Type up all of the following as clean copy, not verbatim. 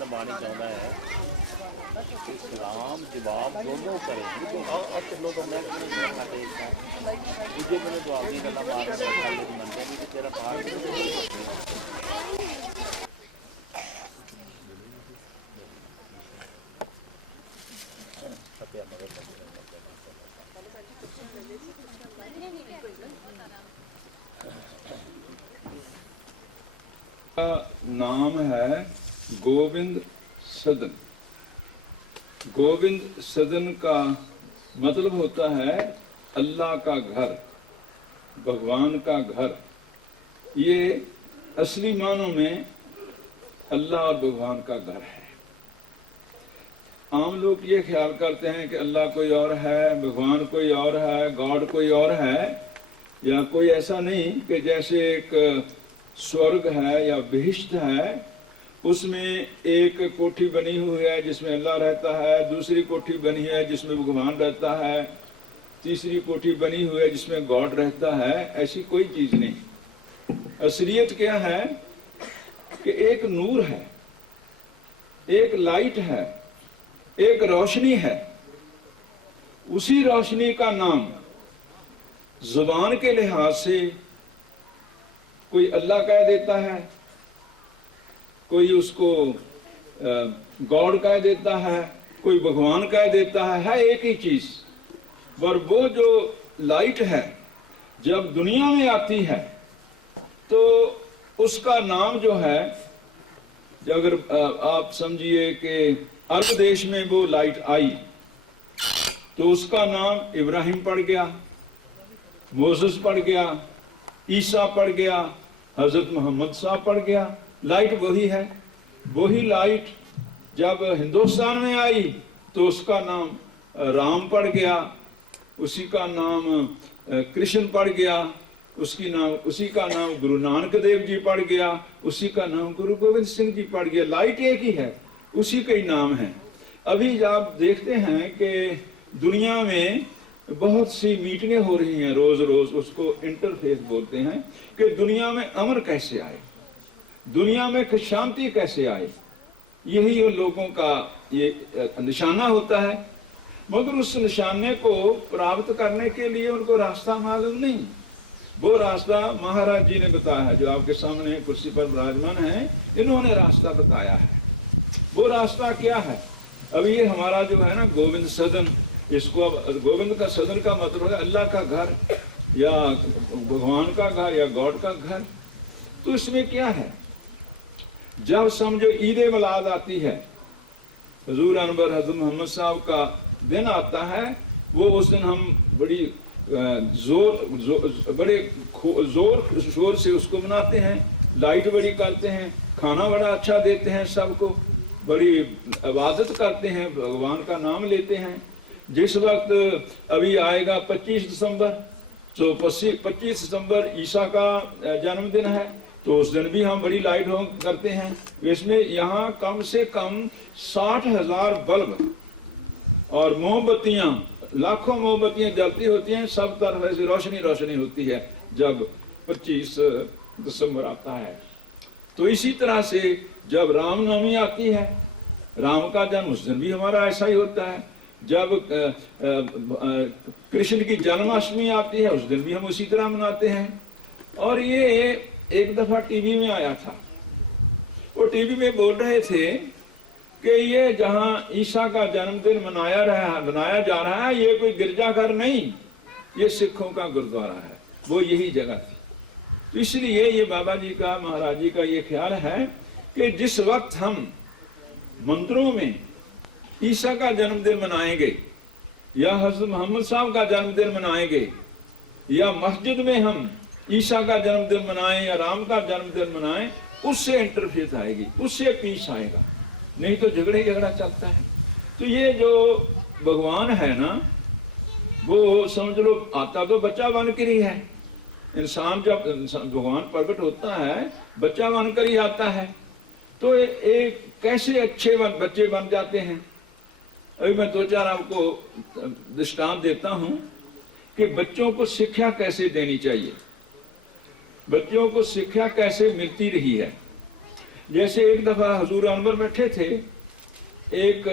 نبانی چاہتا ہے کہ سلام جواب دونوں کرے چلو تو میں دوجے میرے جواب کی گلا مار منتے بھی تیرا پاٹ نام ہے گوبند سدن۔ گوبند سدن کا مطلب ہوتا ہے اللہ کا گھر، بھگوان کا گھر۔ یہ اصلی معنوں میں اللہ اور بھگوان کا گھر ہے۔ عام لوگ یہ خیال کرتے ہیں کہ اللہ کوئی اور ہے، بھگوان کوئی اور ہے، گاڈ کوئی اور ہے، یا کوئی ایسا نہیں کہ جیسے ایک سورگ ہے یا بہشت ہے، اس میں ایک کوٹھی بنی ہوئی ہے جس میں اللہ رہتا ہے، دوسری کوٹھی بنی ہے جس میں بھگوان رہتا ہے، تیسری کوٹھی بنی ہوئی ہے جس میں گاڈ رہتا ہے۔ ایسی کوئی چیز نہیں۔ اصلیت کیا ہے کہ ایک نور ہے، ایک لائٹ ہے، ایک روشنی ہے۔ اسی روشنی کا نام زبان کے لحاظ سے کوئی اللہ کہہ دیتا ہے، کوئی اس کو گاڈ کہہ دیتا ہے، کوئی بھگوان کہہ دیتا ہے ایک ہی چیز۔ اور وہ جو لائٹ ہے جب دنیا میں آتی ہے تو اس کا نام جو ہے، اگر آپ سمجھیے کہ عرب دیش میں وہ لائٹ آئی تو اس کا نام ابراہیم پڑ گیا، موسیٰ پڑ گیا، عیسیٰ پڑ گیا، حضرت محمد صاحب پڑ گیا۔ لائٹ وہی ہے۔ وہی لائٹ جب ہندوستان میں آئی تو اس کا نام رام پڑ گیا، اسی کا نام کرشن پڑ گیا، اسی کا نام گرو نانک دیو جی پڑ گیا، اسی کا نام گرو گوبند سنگھ جی پڑ گیا۔ لائٹ ایک ہی ہے، اسی کا ہی نام ہے۔ ابھی آپ دیکھتے ہیں کہ دنیا میں بہت سی میٹنگیں ہو رہی ہیں روز روز، اس کو انٹرفیس بولتے ہیں، کہ دنیا میں امن کیسے آئے، دنیا میں شانتی کیسے آئے۔ یہی ان لوگوں کا یہ نشانہ ہوتا ہے، مگر اس نشانے کو پراپت کرنے کے لیے ان کو راستہ معلوم نہیں۔ وہ راستہ مہاراج جی نے بتایا ہے، جو آپ کے سامنے کرسی پر براجمان ہیں، انہوں نے راستہ بتایا ہے۔ وہ راستہ کیا ہے؟ اب یہ ہمارا جو ہے نا گوبند سدن، اس کو گوبند کا سدن کا مطلب ہے اللہ کا گھر یا بھگوان کا گھر یا گاڈ کا گھر۔ تو اس میں کیا ہے؟ جب سمجھو عید میلاد آتی ہے، حضور انور حضرت محمد صاحب کا دن آتا ہے، وہ اس دن ہم بڑے زور شور سے اس کو مناتے ہیں، لائٹ بڑی کرتے ہیں، کھانا بڑا اچھا دیتے ہیں، سب کو بڑی عبادت کرتے ہیں، بھگوان کا نام لیتے ہیں۔ جس وقت ابھی آئے گا 25 دسمبر، تو 25 دسمبر عیسیٰ کا جنم دن ہے، تو اس دن بھی ہم بڑی لائٹ کرتے ہیں۔ اس میں یہاں کم سے کم 60,000 بلب اور موم بتیاں، لاکھوں موم بتیاں جلتی ہوتی ہیں، سب طرف ایسی روشنی روشنی ہوتی ہے جب 25 دسمبر آتا ہے۔ تو اسی طرح سے جب رام نومی آتی ہے، رام کا جنم، اس دن بھی ہمارا ایسا ہی ہوتا ہے۔ جب کرشن کی جنم اشٹمی آتی ہے، اس دن بھی ہم اسی طرح مناتے ہیں۔ اور یہ ایک دفعہ ٹی وی میں آیا تھا، وہ ٹی وی میں بول رہے تھے کہ یہ جہاں عیسیٰ کا جنم دن منایا جا رہا ہے، یہ کوئی گرجا گھر نہیں، یہ سکھوں کا گردوارا ہے۔ وہ یہی جگہ تھی۔ تو اس لیے یہ بابا جی کا، مہاراج جی کا یہ خیال ہے کہ جس وقت ہم مندروں میں عیسیٰ کا جنم دن منائیں گے، یا حضرت محمد صاحب کا جنم دن منائیں گے، یا مسجد میں ہم عیسیٰ کا جنم دن منائیں یا رام کا جنم دن منائیں، اس سے انٹرفیس آئے گی، اس سے پیس آئے گا، نہیں تو جھگڑا چلتا ہے۔ تو یہ جو بھگوان ہے نا، وہ سمجھ لو آتا تو بچہ بن کر ہی ہے۔ انسان جب بھگوان پرگٹ ہوتا ہے، بچہ بن کر ہی آتا ہے۔ تو ایک کیسے اچھے بچے بن جاتے ہیں؟ ابھی میں 2-4 آپ کو دشتان دیتا ہوں کہ بچوں کو سکھیا کیسے دینی چاہیے، بچوں کو سکھیا کیسے ملتی رہی ہے۔ جیسے ایک دفعہ حضور انور بیٹھے تھے، ایک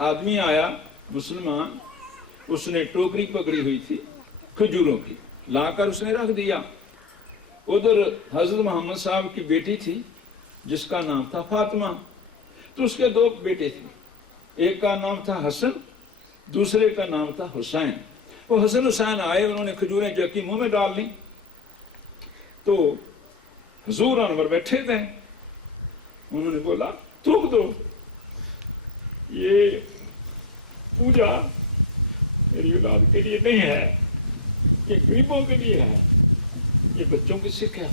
آدمی آیا مسلمان، اس نے ٹوکری پکڑی ہوئی تھی کھجوروں کی، لا کر اس نے رکھ دیا۔ ادھر حضرت محمد صاحب کی بیٹی تھی جس کا نام تھا فاطمہ، تو اس کے 2 بیٹے تھے، ایک کا نام تھا حسن، دوسرے کا نام تھا حسین۔ وہ حسن حسین آئے، انہوں نے کھجوریں جکی منہ میں ڈال لی، تو حضور انور بیٹھے تھے، انہوں نے بولا تھوک دو، یہ پوجا میری اولاد کے لیے نہیں ہے، یہ غریبوں کے لیے ہے، یہ بچوں کی سکھیا،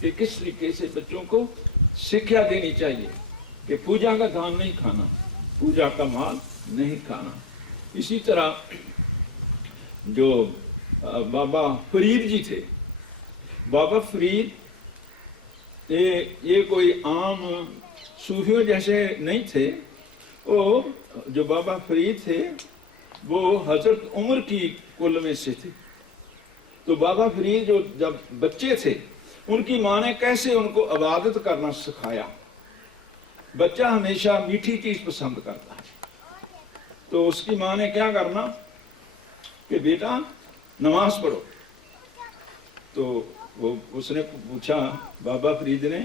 کہ کس طریقے سے بچوں کو سکھیا دینی چاہیے کہ پوجا کا دان نہیں کھانا، پوجا کا مال نہیں کھانا۔ اسی طرح جو بابا فرید جی تھے، بابا فرید یہ کوئی عام صوفیوں جیسے نہیں تھے، وہ جو بابا فرید تھے وہ حضرت عمر کی کل میں سے تھے۔ تو بابا فرید جو جب بچے تھے، ان کی ماں نے کیسے ان کو عبادت کرنا سکھایا۔ بچہ ہمیشہ میٹھی چیز پسند کرتا ہے، تو اس کی ماں نے کیا کرنا کہ بیٹا نماز پڑھو۔ تو اس نے پوچھا بابا فرید نے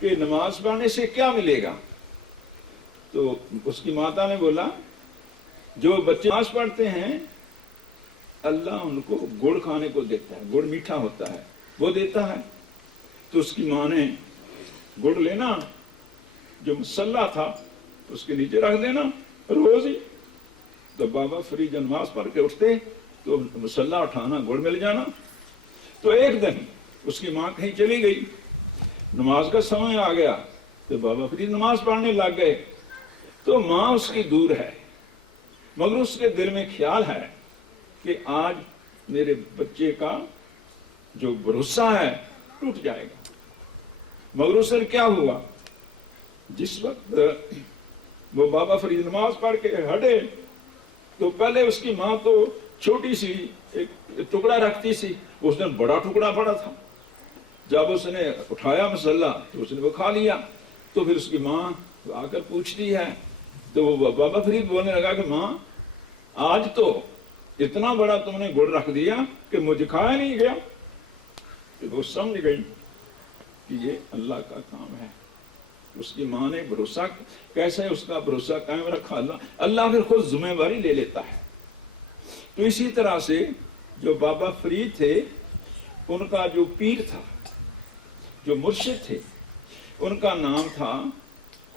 کہ نماز پڑھنے سے کیا ملے گا؟ تو اس کی ماتا نے بولا جو بچے نماز پڑھتے ہیں اللہ ان کو گڑ کھانے کو دیتا ہے، گڑ میٹھا ہوتا ہے وہ دیتا ہے۔ تو اس کی ماں نے گڑ لینا، جو مسلح تھا اس کے نیچے رکھ دینا روز ہی، تو بابا فرید نماز پڑھ کے اٹھتے تو مسلح اٹھانا، گڑ مل جانا۔ تو ایک دن اس کی ماں کہیں چلی گئی، نماز کا سمے آ گیا تو بابا فرید نماز پڑھنے لگ گئے، تو ماں اس کی دور ہے، مگر اس کے دل میں خیال ہے کہ آج میرے بچے کا جو بھروسہ ہے ٹوٹ جائے گا۔ مگر اس سے کیا ہوا، جس وقت وہ بابا فرید نماز پڑھ کے ہٹے تو پہلے اس کی ماں تو چھوٹی سی ایک ٹکڑا رکھتی سی، اس نے بڑا ٹکڑا پڑا تھا، جب اس نے اٹھایا مسلح تو اس نے وہ کھا لیا۔ تو پھر اس کی ماں آ کر پوچھتی ہے، تو وہ بابا فرید بولنے لگا کہ ماں آج تو اتنا بڑا تم نے گڑ رکھ دیا کہ مجھے کھایا نہیں گیا۔ تو وہ سمجھ گئی کہ یہ اللہ کا کام ہے۔ اس کی ماں نے بھروسہ کیسے اس کا بھروسہ قائم رکھا، اللہ پھر خود ذمہ داری لے لیتا ہے۔ تو اسی طرح سے جو بابا فرید تھے، ان کا جو پیر تھا، جو مرشد تھے، ان کا نام تھا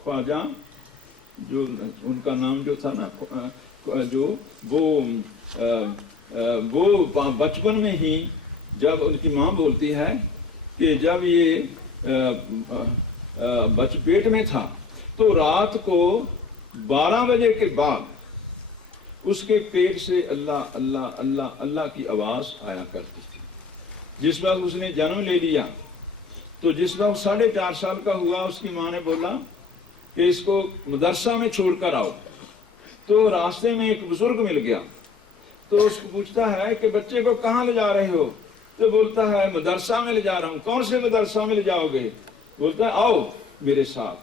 خواجہ، جو ان کا نام جو تھا نا، جو وہ بچپن میں ہی جب ان کی ماں بولتی ہے کہ جب یہ پیٹ میں تھا تو رات کو 12 بجے کے بعد اس کے پیٹ سے اللہ اللہ اللہ اللہ کی آواز آیا کرتی تھی۔ جس وقت اس نے جنم لے لیا تو جس وقت 4.5 سال کا ہوا، اس کی ماں نے بولا کہ اس کو مدرسہ میں چھوڑ کر آؤ۔ تو راستے میں ایک بزرگ مل گیا، تو اس کو پوچھتا ہے کہ بچے کو کہاں لے جا رہے ہو؟ تو بولتا ہے مدرسہ میں لے جا رہا ہوں۔ کون سے مدرسہ میں لے جاؤ گے؟ بولتا ہے آؤ میرے ساتھ،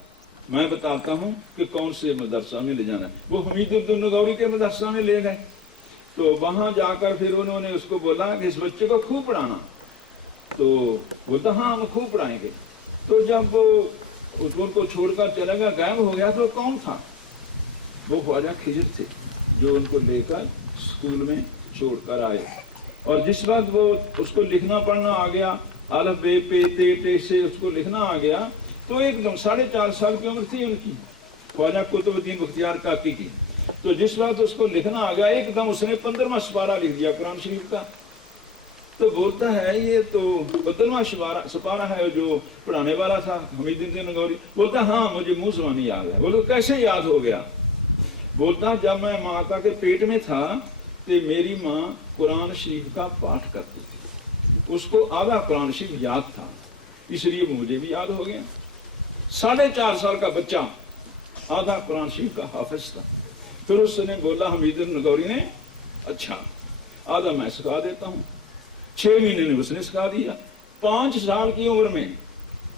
میں بتاتا ہوں کہ کون سے مدرسہ میں لے جانا ہے۔ وہ حمید الدین نگوری کے مدرسہ میں لے گئے، تو وہاں جا کر پھر انہوں نے اس کو بولا کہ اس بچے کو خوب پڑھانا۔ تو بولتا ہاں ہم خوب پڑھائیں گے۔ تو جب وہ ان کو چھوڑ کر چلا گیا، غائب ہو گیا، تو کون تھا؟ وہ خواجہ خضر تھے، جو ان کو لے کر اسکول میں چھوڑ کر آئے۔ اور جس وقت وہ اس کو لکھنا پڑھنا آ گیا، الف بے پے تے ٹے سے اس کو لکھنا آ گیا، تو ایک دم 4.5 سال کی عمر تھی ان کی، خواجہ قطب الدین بختیار کاکی کی۔ تو جس وقت اس کو لکھنا آ گیا، ایک دم اس نے 15واں سپارہ لکھ دیا قرآن شریف کا۔ تو بولتا ہے یہ تو 15واں سپارہ ہے جو پڑھانے والا تھا حمید الدین نگوری۔ بولتا ہاں مجھے منہ زبانی یاد ہے۔ بولو کیسے یاد ہو گیا؟ بولتا جب میں ماتا کے پیٹ میں تھا تو میری ماں قرآن شریف کا پاٹھ کرتی تھی، اس کو آدھا قرآن شریف یاد تھا، اس لیے مجھے بھی یاد ہو گیا۔ 4.5 سال کا بچہ آدھا قرآن شریف کا حافظ تھا۔ پھر اس نے بولا حمید النگوری نے، اچھا آدھا میں سکھا دیتا ہوں۔ 6 مہینے نے اس نے سکھا دیا۔ 5 سال کی عمر میں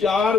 4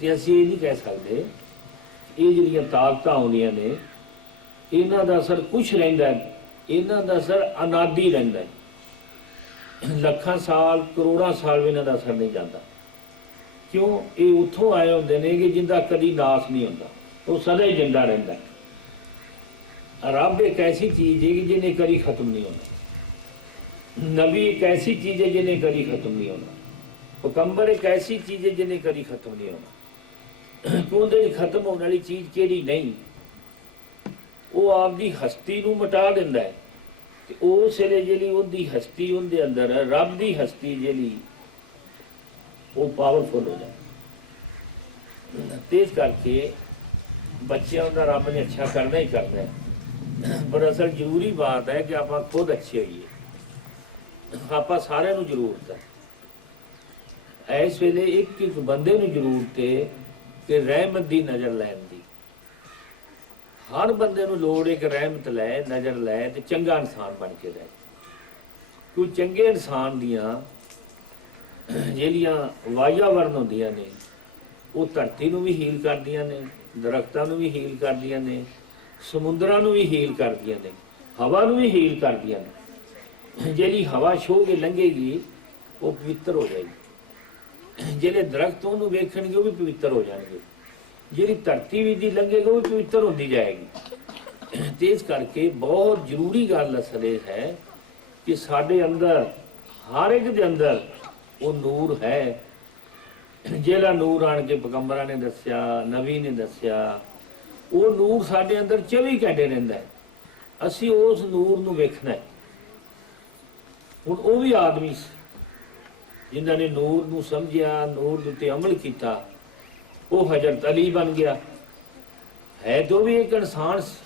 ਤੇ ਅਸੀਂ ਇਹ ਨਹੀਂ ਕਹਿ ਸਕਦੇ ਇਹ ਜਿਹੜੀਆਂ ਤਾਕਤਾਂ ਆਉਂਦੀਆਂ ਨੇ ਇਹਨਾਂ ਦਾ ਅਸਰ ਕੁਛ ਰਹਿੰਦਾ, ਇਹਨਾਂ ਦਾ ਅਸਰ ਅਨਾਦੀ ਰਹਿੰਦਾ, ਲੱਖਾਂ ਸਾਲ ਕਰੋੜਾਂ ਸਾਲ ਵੀ ਇਹਨਾਂ ਦਾ ਅਸਰ ਨਹੀਂ ਜਾਂਦਾ। ਕਿਉਂ? ਇਹ ਉੱਥੋਂ ਆਏ ਹੁੰਦੇ ਨੇ ਕਿ ਜਿੰਦਾ ਕਦੀ ਨਾਸ ਨਹੀਂ ਹੁੰਦਾ, ਉਹ ਸਦਾ ਹੀ ਜਿੰਦਾ ਰਹਿੰਦਾ। ਰੱਬ ਇੱਕ ਐਸੀ ਚੀਜ਼ ਹੈ ਕਿ ਜਿਹਨੇ ਕਦੀ ਖਤਮ ਨਹੀਂ ਹੋਣਾ, ਨਬੀ ਇੱਕ ਐਸੀ ਚੀਜ਼ ਹੈ ਜਿਹਨੇ ਕਦੀ ਖਤਮ ਨਹੀਂ ਹੋਣਾ, ਪੈਗੰਬਰ ਇੱਕ ਐਸੀ ਚੀਜ਼ ਹੈ ਜਿਹਨੇ ਕਦੀ ਖਤਮ ਨਹੀਂ ਹੋਣਾ। ਉਹਦੇ 'ਚ ਖਤਮ ਹੋਣ ਵਾਲੀ ਚੀਜ਼ ਕਿਹੜੀ ਨਹੀਂ, ਉਹ ਆਪਦੀ ਹਸਤੀ ਨੂੰ ਮਿਟਾ ਦਿੰਦਾ ਹੈ ਤੇ ਉਸ ਵੇਲੇ ਜਿਹੜੀ ਉਹਦੀ ਹਸਤੀ ਉਹਦੇ ਅੰਦਰ ਰੱਬ ਦੀ ਹਸਤੀ ਜਿਹੜੀ ਉਹ ਪਾਵਰਫੁਲ ਹੋ ਜਾਂਦੀ। ਤੇ ਇਸ ਕਰਕੇ ਬੱਚਿਆਂ ਦਾ ਰੱਬ ਨੇ ਅੱਛਾ ਕਰਨਾ ਹੀ ਕਰਨਾ ਹੈ, ਪਰ ਅਸਲ ਜ਼ਰੂਰੀ ਬਾਤ ਹੈ ਕਿ ਆਪਾਂ ਖੁਦ ਅੱਛੇ ਹੋਈਏ। ਆਪਾਂ ਸਾਰਿਆਂ ਨੂੰ ਜ਼ਰੂਰਤ ਹੈ, ਇਸ ਵੇਲੇ ਇੱਕ ਇੱਕ ਬੰਦੇ ਨੂੰ ਜ਼ਰੂਰਤ ਹੈ ਕਿ ਰਹਿਮਤ ਦੀ ਨਜ਼ਰ ਲੈਣ ਦੀ। ਹਰ ਬੰਦੇ ਨੂੰ ਲੋੜ ਹੈ ਕਿ ਰਹਿਮਤ ਲੈ, ਨਜ਼ਰ ਲੈ ਤੇ ਚੰਗਾ ਇਨਸਾਨ ਬਣ ਕੇ ਰਹੇ। ਕੋਈ ਚੰਗੇ ਇਨਸਾਨ ਦੀਆਂ ਜਿਹੜੀਆਂ ਵਾਤਾਵਰਨ ਹੁੰਦੀਆਂ ਨੇ ਉਹ ਧਰਤੀ ਨੂੰ ਵੀ ਹੀਲ ਕਰਦੀਆਂ ਨੇ, ਦਰਖਤਾਂ ਨੂੰ ਵੀ ਹੀਲ ਕਰਦੀਆਂ ਨੇ, ਸਮੁੰਦਰਾਂ ਨੂੰ ਵੀ ਹੀਲ ਕਰਦੀਆਂ ਨੇ, ਹਵਾ ਨੂੰ ਵੀ ਹੀਲ ਕਰਦੀਆਂ ਨੇ। ਜਿਹੜੀ ਹਵਾ ਛੋਹ ਕੇ ਲੰਘੇਗੀ ਉਹ ਪਵਿੱਤਰ ਹੋ ਜਾਏਗੀ, ਜਿਹੜੇ ਦਰਖਤ ਉਹਨੂੰ ਵੇਖਣਗੇ ਉਹ ਵੀ ਪਵਿੱਤਰ ਹੋ ਜਾਣਗੇ, ਜਿਹੜੀ ਧਰਤੀ ਵੀ ਦੀ ਲੰਘੇਗੀ ਉਹ ਵੀ ਪਵਿੱਤਰ ਹੁੰਦੀ ਜਾਏਗੀ। ਤੇ ਇਸ ਕਰਕੇ ਬਹੁਤ ਜ਼ਰੂਰੀ ਗੱਲ ਅਸਲ ਇਹ ਹੈ ਕਿ ਸਾਡੇ ਅੰਦਰ ਹਰ ਇੱਕ ਦੇ ਅੰਦਰ ਉਹ ਨੂਰ ਹੈ, ਜਿਹੜਾ ਨੂਰ ਆਣ ਕੇ ਪੈਗੰਬਰਾਂ ਨੇ ਦੱਸਿਆ, ਨਬੀ ਨੇ ਦੱਸਿਆ, ਉਹ ਨੂਰ ਸਾਡੇ ਅੰਦਰ 24 ਘੰਟੇ ਰਹਿੰਦਾ ਹੈ। ਅਸੀਂ ਉਸ ਨੂਰ ਨੂੰ ਵੇਖਣਾ ਹੈ। ਹੁਣ ਉਹ ਵੀ ਆਦਮੀ ਸੀ ਜਿਨ੍ਹਾਂ ਨੇ ਨੂਰ ਨੂੰ ਸਮਝਿਆ, ਨੂਰ ਦੇ ਉੱਤੇ ਅਮਲ ਕੀਤਾ, ਉਹ ਹਜ਼ਰਤ ਅਲੀ ਬਣ ਗਿਆ। ਹੈ ਤਾਂ ਵੀ ਇੱਕ ਇਨਸਾਨ ਸੀ,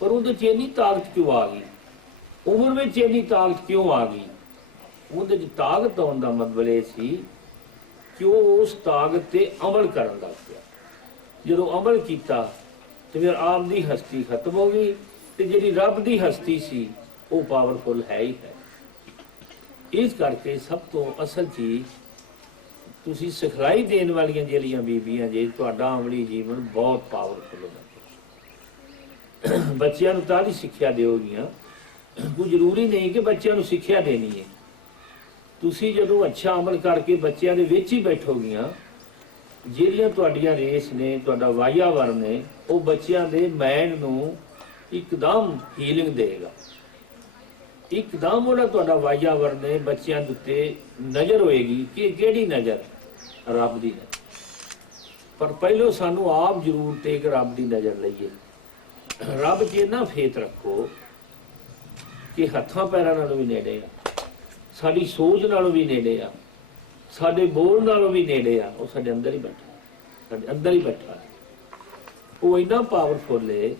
ਪਰ ਉਹਦੇ 'ਚ ਇੰਨੀ ਤਾਕਤ ਕਿਉਂ ਆ ਗਈ? ਉਮਰ ਵਿੱਚ ਇੰਨੀ ਤਾਕਤ ਕਿਉਂ ਆ ਗਈ? ਉਹਦੇ 'ਚ ਤਾਕਤ ਆਉਣ ਦਾ ਮਤਲਬ ਇਹ ਸੀ ਕਿ ਉਹ ਉਸ ਤਾਕਤ ਤੇ ਅਮਲ ਕਰਨ ਲੱਗ ਪਿਆ। ਜਦੋਂ ਅਮਲ ਕੀਤਾ ਤੇ ਫਿਰ ਆਪ ਦੀ ਹਸਤੀ ਖਤਮ ਹੋ ਗਈ ਤੇ ਜਿਹੜੀ ਰੱਬ ਦੀ ਹਸਤੀ ਸੀ ਉਹ ਪਾਵਰਫੁਲ ਹੈ ਹੀ ਹੈ। ਇਸ ਕਰਕੇ ਸਭ ਤੋਂ ਅਸਲ ਚੀਜ਼ ਤੁਸੀਂ ਸਿਖਲਾਈ ਦੇਣ ਵਾਲੀਆਂ ਜਿਹੜੀਆਂ ਬੀਬੀਆਂ ਜੇ ਤੁਹਾਡਾ ਅਮਲੀ ਜੀਵਨ ਬਹੁਤ ਪਾਵਰਫੁਲ ਹੋ ਜਾਂਦਾ। ਬੱਚਿਆਂ ਨੂੰ ਤਾਂ ਹੀ ਸਿੱਖਿਆ ਦਿਓਗੀਆਂ, ਕੋਈ ਜ਼ਰੂਰੀ ਨਹੀਂ ਕਿ ਬੱਚਿਆਂ ਨੂੰ ਸਿੱਖਿਆ ਦੇਣੀ ਹੈ। ਤੁਸੀਂ ਜਦੋਂ ਅੱਛਾ ਅਮਲ ਕਰਕੇ ਬੱਚਿਆਂ ਦੇ ਵਿੱਚ ਹੀ ਬੈਠੋਗੀਆਂ, ਜਿਹੜੀਆਂ ਤੁਹਾਡੀਆਂ ਰੇਸ ਨੇ, ਤੁਹਾਡਾ ਵਾਤਾਵਰਨ ਨੇ, ਉਹ ਬੱਚਿਆਂ ਦੇ ਮਾਈਂਡ ਨੂੰ ਇੱਕਦਮ ਹੀਲਿੰਗ ਦੇਗਾ। ਇੱਕਦਮ ਉਹਦਾ ਤੁਹਾਡਾ ਵਾਤਾਵਰਨ ਨੇ ਬੱਚਿਆਂ ਦੇ ਉੱਤੇ ਨਜ਼ਰ ਹੋਏਗੀ ਕਿ ਕਿਹੜੀ ਨਜ਼ਰ? ਰੱਬ ਦੀ ਨਜ਼ਰ। ਪਰ ਪਹਿਲੋਂ ਸਾਨੂੰ ਆਪ ਜ਼ਰੂਰਤ ਹੈ ਕਿ ਰੱਬ ਦੀ ਨਜ਼ਰ ਲਈਏ। ਰੱਬ 'ਚ ਇੰਨਾ ਫੇਥ ਰੱਖੋ ਕਿ ਹੱਥਾਂ ਪੈਰਾਂ ਨਾਲੋਂ ਵੀ ਨੇੜੇ ਆ, ਸਾਡੀ ਸੋਚ ਨਾਲੋਂ ਵੀ ਨੇੜੇ ਆ, ਸਾਡੇ ਬੋਲ ਨਾਲੋਂ ਵੀ ਨੇੜੇ ਆ। ਉਹ ਸਾਡੇ ਅੰਦਰ ਹੀ ਬੈਠਾ, ਸਾਡੇ ਅੰਦਰ ਹੀ ਬੈਠਾ। ਉਹ ਇੰਨਾ ਪਾਵਰਫੁਲ ਹੈ,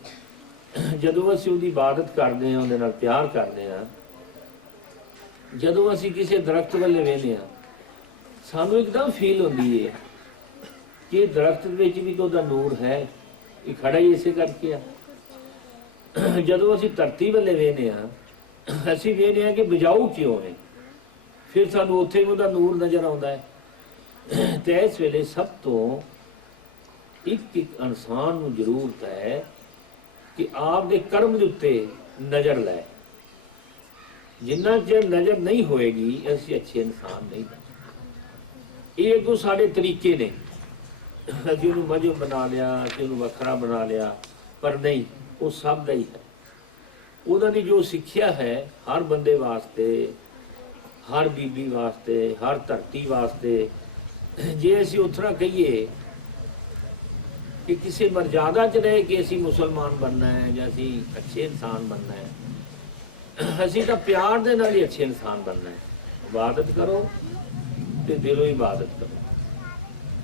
ਜਦੋਂ ਅਸੀਂ ਉਹਦੀ ਇਬਾਦਤ ਕਰਦੇ ਹਾਂ, ਉਹਦੇ ਨਾਲ ਪਿਆਰ ਕਰਦੇ ਹਾਂ, ਜਦੋਂ ਅਸੀਂ ਕਿਸੇ ਦਰਖਤ ਵੱਲੇ ਵੇਖਦੇ ਹਾਂ, ਸਾਨੂੰ ਇੱਕਦਮ ਫੀਲ ਹੁੰਦੀ ਹੈ ਕਿ ਦਰਖਤ ਵਿੱਚ ਵੀ ਤਾਂ ਉਹਦਾ ਨੂਰ ਹੈ, ਇਹ ਖੜਾ ਹੀ ਇਸੇ ਕਰਕੇ ਆ। ਜਦੋਂ ਅਸੀਂ ਧਰਤੀ ਵੱਲੇ ਵੇਖਦੇ ਹਾਂ, ਅਸੀਂ ਵੇਖਦੇ ਹਾਂ ਕਿ ਬਜਾਊ ਕਿਉਂ ਹੈ, ਫਿਰ ਸਾਨੂੰ ਉੱਥੇ ਵੀ ਉਹਦਾ ਨੂਰ ਨਜ਼ਰ ਆਉਂਦਾ ਹੈ। ਤੇ ਇਸ ਵੇਲੇ ਸਭ ਤੋਂ ਇੱਕ ਇਨਸਾਨ ਨੂੰ ਜ਼ਰੂਰਤ ਹੈ ਕਿ ਆਪ ਦੇ ਕਰਮ ਦੇ ਉੱਤੇ ਨਜ਼ਰ ਲੈ। ਜਿੰਨਾ ਚਿਰ ਨਜ਼ਰ ਨਹੀਂ ਹੋਏਗੀ ਅਸੀਂ ਅੱਛੇ ਇਨਸਾਨ ਨਹੀਂ ਬਣ। ਇਹ ਅੱਗੋਂ ਸਾਡੇ ਤਰੀਕੇ ਨੇ, ਅਸੀਂ ਉਹਨੂੰ ਮਜ਼ਹਬ ਬਣਾ ਲਿਆ, ਅਸੀਂ ਉਹਨੂੰ ਵੱਖਰਾ ਬਣਾ ਲਿਆ, ਪਰ ਨਹੀਂ, ਉਹ ਸਭ ਦਾ ਹੀ ਹੈ। ਉਹਨਾਂ ਦੀ ਜੋ ਸਿੱਖਿਆ ਹੈ ਹਰ ਬੰਦੇ ਵਾਸਤੇ, ਹਰ ਬੀਬੀ ਵਾਸਤੇ, ਹਰ ਧਰਤੀ ਵਾਸਤੇ, ਜੇ ਅਸੀਂ ਉਸ ਤਰ੍ਹਾਂ ਕਹੀਏ ਕਿ ਕਿਸੇ ਮਰਜ਼ਾਦਾ 'ਚ ਰਹੇ ਕਿ ਅਸੀਂ ਮੁਸਲਮਾਨ ਬਣਨਾ ਹੈ ਜਾਂ ਅਸੀਂ ਅੱਛੇ ਇਨਸਾਨ ਬਣਨਾ ਹੈ, ਅਸੀਂ ਤਾਂ ਪਿਆਰ ਦੇ ਨਾਲ ਹੀ ਅੱਛੇ ਇਨਸਾਨ ਬਣਨਾ ਹੈ। ਇਬਾਦਤ ਕਰੋ ਤੇ ਦਿਲੋਂ ਇਬਾਦਤ ਕਰੋ,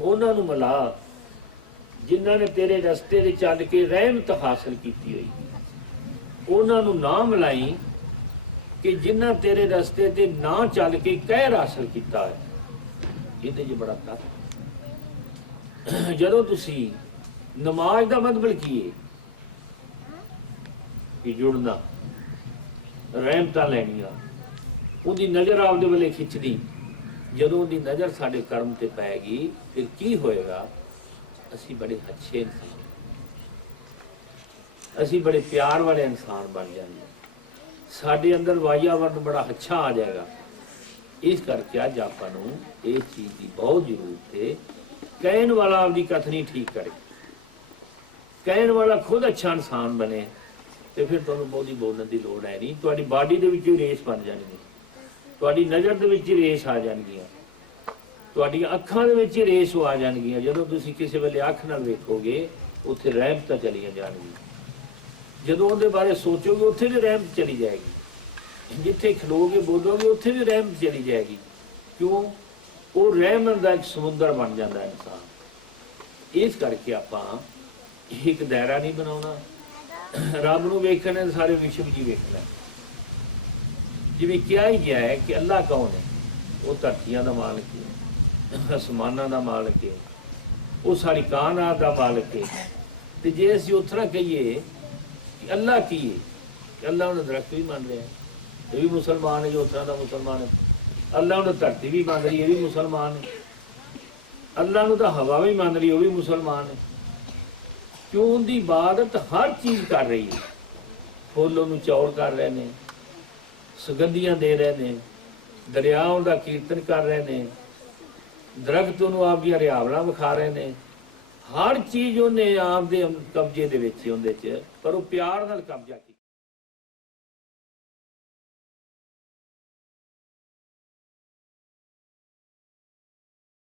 ਉਹਨਾਂ ਨੂੰ ਮਿਲਾ ਜਿਨ੍ਹਾਂ ਨੇ ਤੇਰੇ ਰਸਤੇ ਤੇ ਚੱਲ ਕੇ ਰਹਿਮਤ ਹਾਸਲ ਕੀਤੀ ਹੋਈ, ਉਹਨਾਂ ਨੂੰ ਨਾ ਮਿਲਾਈ ਕਿ ਜਿਨ੍ਹਾਂ ਤੇਰੇ ਰਸਤੇ ਤੇ ਨਾ ਚੱਲ ਕੇ ਕਹਿਰ ਹਾਸਲ ਕੀਤਾ ਹੈ। ਇਹਦੇ 'ਚ ਬੜਾ ਤੱਤ। ਜਦੋਂ ਤੁਸੀਂ ਨਮਾਜ਼ ਦਾ ਮਤਲਬ ਕੀ ਹੈ ਕਿ ਜੁੜਨਾ, ਰਹਿਮਤਾਂ ਲੈਣੀਆਂ, ਉਹਦੀ ਨਜ਼ਰ ਆਪਦੇ ਵੱਲੇ ਖਿੱਚਣੀ। ਜਦੋਂ ਉਹਦੀ ਨਜ਼ਰ ਸਾਡੇ ਕਰਮ ਤੇ ਪੈਗੀ ਫਿਰ ਕੀ ਹੋਏਗਾ? ਅਸੀਂ ਬੜੇ ਅੱਛੇ ਇਨਸਾਨ, ਅਸੀਂ ਬੜੇ ਪਿਆਰ ਵਾਲੇ ਇਨਸਾਨ ਬਣ ਜਾਵਾਂਗੇ। ਸਾਡੇ ਅੰਦਰ ਵਾਤਾਵਰਨ ਬੜਾ ਅੱਛਾ ਆ ਜਾਏਗਾ। ਇਸ ਕਰਕੇ ਅੱਜ ਆਪਾਂ ਨੂੰ ਇਸ ਚੀਜ਼ ਦੀ ਬਹੁਤ ਜ਼ਰੂਰਤ ਹੈ। ਕਹਿਣ ਵਾਲਾ ਆਪਦੀ ਕਥਨੀ ਠੀਕ ਕਰੇ, ਕਹਿਣ ਵਾਲਾ ਖੁਦ ਅੱਛਾ ਇਨਸਾਨ ਬਣੇ, ਤੇ ਫਿਰ ਤੁਹਾਨੂੰ ਬਹੁਤੀ ਬੋਲਣ ਦੀ ਲੋੜ ਹੈ ਨਹੀਂ। ਤੁਹਾਡੀ ਬਾਡੀ ਦੇ ਵਿੱਚ ਹੀ ਰੇਸ ਬਣ ਜਾਣਗੇ, ਤੁਹਾਡੀ ਨਜ਼ਰ ਦੇ ਵਿੱਚ ਹੀ ਰੇਸ ਆ ਜਾਣਗੀਆਂ, ਤੁਹਾਡੀਆਂ ਅੱਖਾਂ ਦੇ ਵਿੱਚ ਹੀ ਰੇਸ ਆ ਜਾਣਗੀਆਂ। ਜਦੋਂ ਤੁਸੀਂ ਕਿਸੇ ਵੇਲੇ ਅੱਖ ਨਾਲ ਵੇਖੋਗੇ ਉੱਥੇ ਰਹਿਮਤਾਂ ਚਲੀਆਂ ਜਾਣਗੀਆਂ। ਜਦੋਂ ਉਹਦੇ ਬਾਰੇ ਸੋਚੋਗੇ ਉੱਥੇ ਵੀ ਰਹਿਮਤ ਚਲੀ ਜਾਏਗੀ। ਜਿੱਥੇ ਖਲੋਗੇ ਬੋਲੋਗੇ ਉੱਥੇ ਵੀ ਰਹਿਮਤ ਚਲੀ ਜਾਏਗੀ। ਕਿਉਂ? ਉਹ ਰਹਿਮਤ ਦਾ ਇੱਕ ਸਮੁੰਦਰ ਬਣ ਜਾਂਦਾ ਇਨਸਾਨ। ਇਸ ਕਰਕੇ ਆਪਾਂ ਇੱਕ ਦਾਇਰਾ ਨਹੀਂ ਬਣਾਉਣਾ। ਰੱਬ ਨੂੰ ਵੇਖਣਾ ਸਾਰੇ ਵਿਸ਼ਵ ਜੀ ਵੇਖਣਾ। ਜਿਵੇਂ ਕਿਹਾ ਹੀ ਗਿਆ ਹੈ ਕਿ ਅੱਲਾਹ ਕੌਣ ਹੈ? ਉਹ ਧਰਤੀਆਂ ਦਾ ਮਾਲਕ ਹੈ, ਅਸਮਾਨਾਂ ਦਾ ਮਾਲਕ ਹੈ, ਉਹ ਸਾਰੀ ਕਾਇਨਾਤ ਦਾ ਮਾਲਕ ਹੈ। ਤੇ ਜੇ ਅਸੀਂ ਉਸ ਤਰ੍ਹਾਂ ਕਹੀਏ ਕਿ ਅੱਲਾਹ ਕੀ ਹੈ, ਕਿ ਅੱਲਾਹ ਉਹਨੇ ਦਰਖਤ ਵੀ ਮੰਨ ਰਿਹਾ, ਇਹ ਵੀ ਮੁਸਲਮਾਨ ਹੈ, ਜੋ ਉਸ ਤਰ੍ਹਾਂ ਦਾ ਮੁਸਲਮਾਨ ਹੈ। ਅੱਲਾਹ ਉਹਨੇ ਧਰਤੀ ਵੀ ਮੰਨ ਰਹੀ, ਇਹ ਵੀ ਮੁਸਲਮਾਨ ਹੈ। ਅੱਲਾਹ ਨੂੰ ਤਾਂ ਹਵਾ ਵੀ ਮੰਨ ਰਹੀ, ਉਹ ਵੀ ਮੁਸਲਮਾਨ ਹੈ। ਕਿਉਂ? ਉਹਦੀ ਇਬਾਦਤ ਹਰ ਚੀਜ਼ ਕਰ ਰਹੀ ਹੈ। ਫੁੱਲ ਉਹਨੂੰ ਚੌੜ ਕਰ ਰਹੇ ਨੇ, ਸੁਗੰਧੀਆਂ ਦੇ ਰਹੇ ਨੇ, ਦਰਿਆ ਉਹਦਾ ਕੀਰਤਨ ਕਰ ਰਹੇ ਨੇ, ਦਰਖਤ ਉਹਨੂੰ ਆਪਦੀਆਂ ਰਿਆਵਲਾਂ ਵਿਖਾ ਰਹੇ ਨੇ। ਹਰ ਚੀਜ਼ ਉਹਨੇ ਆਪ ਦੇ ਕਬਜ਼ੇ ਦੇ ਵਿੱਚ ਹੀ, ਉਹਦੇ 'ਚ, ਪਰ ਉਹ ਪਿਆਰ ਨਾਲ ਕਬਜ਼ਾ ਕੀਤਾ।